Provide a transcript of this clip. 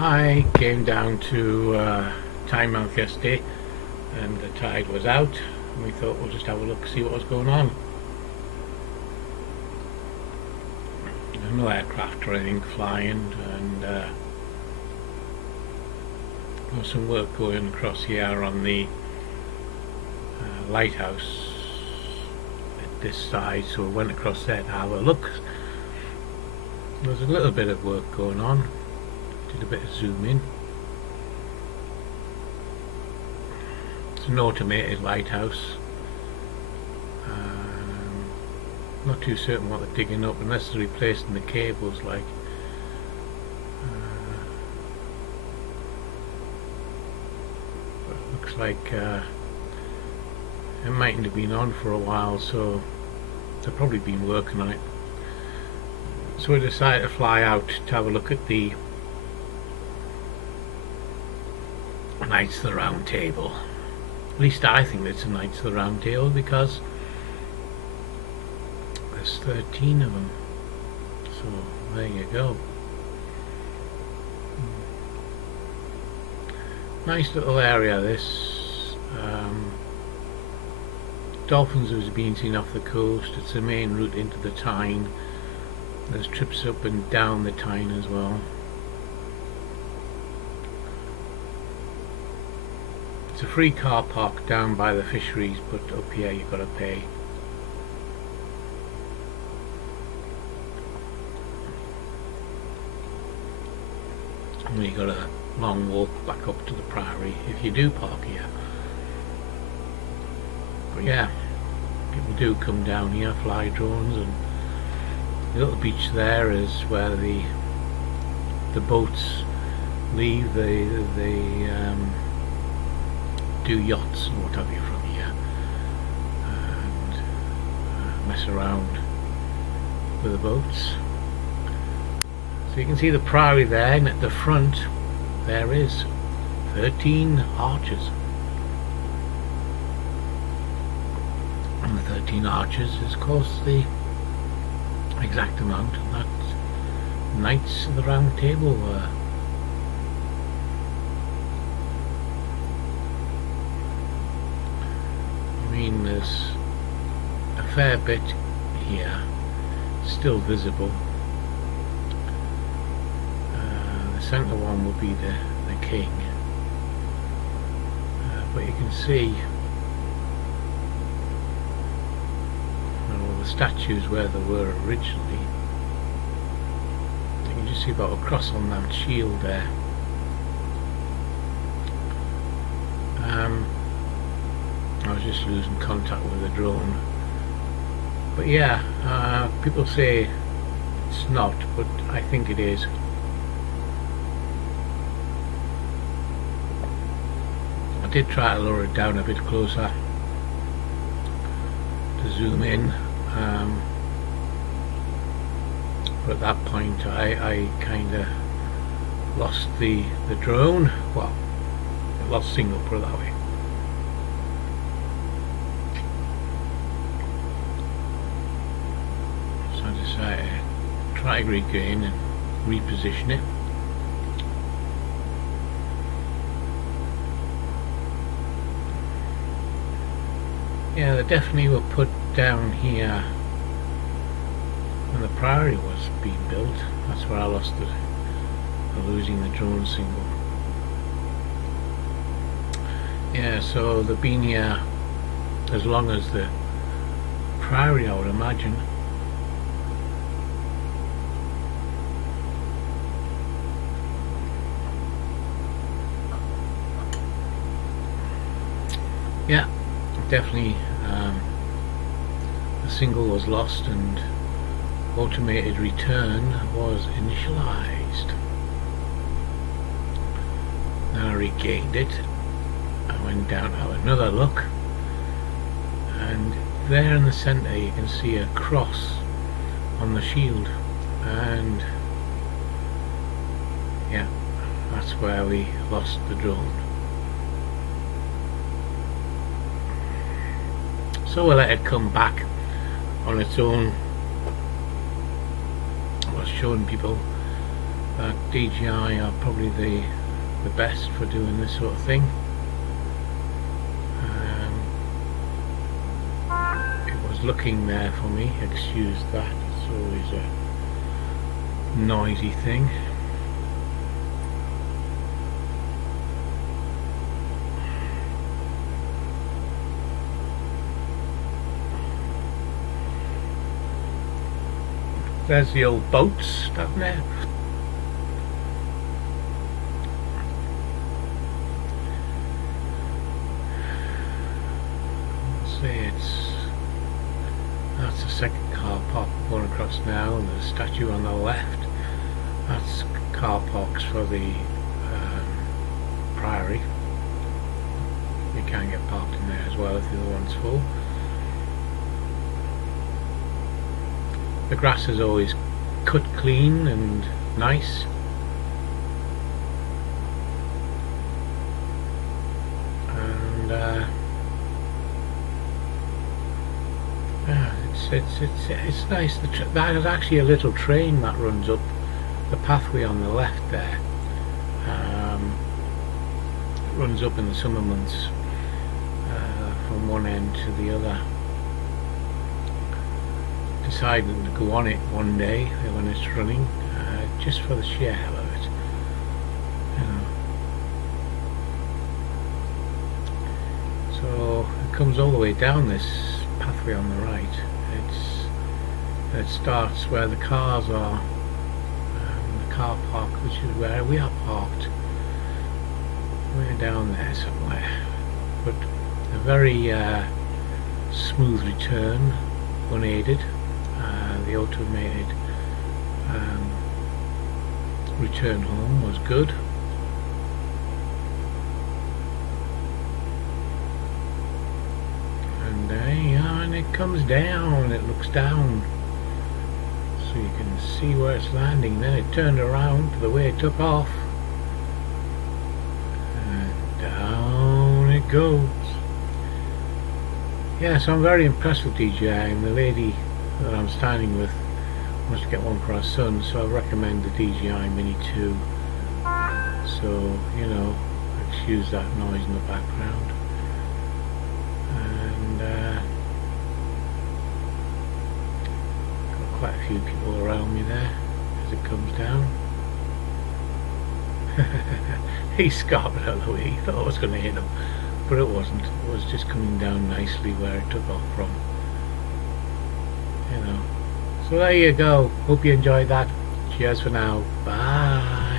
I came down to Tynemouth yesterday and the tide was out and we thought we'll just have a look, see what was going on. There's no aircraft or anything flying, and there was some work going across here on the lighthouse at this side, so we went across there to have a look. There was a little bit of work going on. Did a bit of zoom in. It's an automated lighthouse. Not too certain what they're digging up unless they're replacing the cables, like. But it looks like it mightn't have been on for a while, so they've probably been working on it. So we decided to fly out to have a look at the Knights of the Round Table. At least I think it's a Knights of the Round Table because there's 13 of them. So there you go. Nice little area this. Dolphins was being seen off the coast. It's the main route into the Tyne. There's trips up and down the Tyne as well. It's a free car park down by the fisheries, but up here you've got to pay. And you've got a long walk back up to the Priory if you do park here. But yeah, people do come down here, fly drones, and the little beach there is where the boats leave. They do yachts and what have you from here and mess around with the boats. So you can see the Priory there, and at the front there is 13 arches, and the 13 arches is of course the exact amount that Knights of the Round Table were. There's a fair bit here still visible. The centre one will be the king, but you can see all the statues where they were originally. You can just see about a cross on that shield there. I was just losing contact with the drone, but yeah, people say it's not, but I think it is. I did try to lower it down a bit closer to zoom in, but at that point I kind of lost the drone. Well, I lost signal, put it that way. I decided to try to regain and reposition it. Yeah, they definitely were put down here when the Priory was being built. That's where I lost it, losing the drone signal. Yeah, so they've been here as long as the Priory, I would imagine. Yeah, definitely the signal was lost and automated return was initialized. Now I regained it. I went down to have another look, and there in the centre you can see a cross on the shield, and yeah, that's where we lost the drone. So we'll let it come back on its own. I was showing people that DJI are probably the best for doing this sort of thing. It was looking there for me, excuse that, it's always a noisy thing. There's the old boats down there. That's the second car park we're going across now, and the statue on the left, that's car parks for the Priory. You can get parked in there as well if the other one's full. The grass is always cut clean and nice. And it's nice. That is actually a little train that runs up the pathway on the left there. It runs up in the summer months from one end to the other. Deciding to go on it one day when it's running, just for the sheer hell of it. So it comes all the way down this pathway on the right. It starts where the cars are, the car park, which is where we are parked. We're down there somewhere, but a very smooth return, unaided. The automated return home was good. And and it comes down, it looks down, so you can see where it's landing. Then it turned around to the way it took off, and down it goes. Yeah, so I'm very impressed with DJI, and the lady that I'm standing with wants to get one for our son, so I recommend the DJI Mini 2. So, you know, excuse that noise in the background. And got quite a few people around me there as it comes down. He scarpered out the way. He thought I was going to hit him, but it wasn't. It was just coming down nicely where it took off from. You know. So there you go. Hope you enjoyed that. Cheers for now. Bye.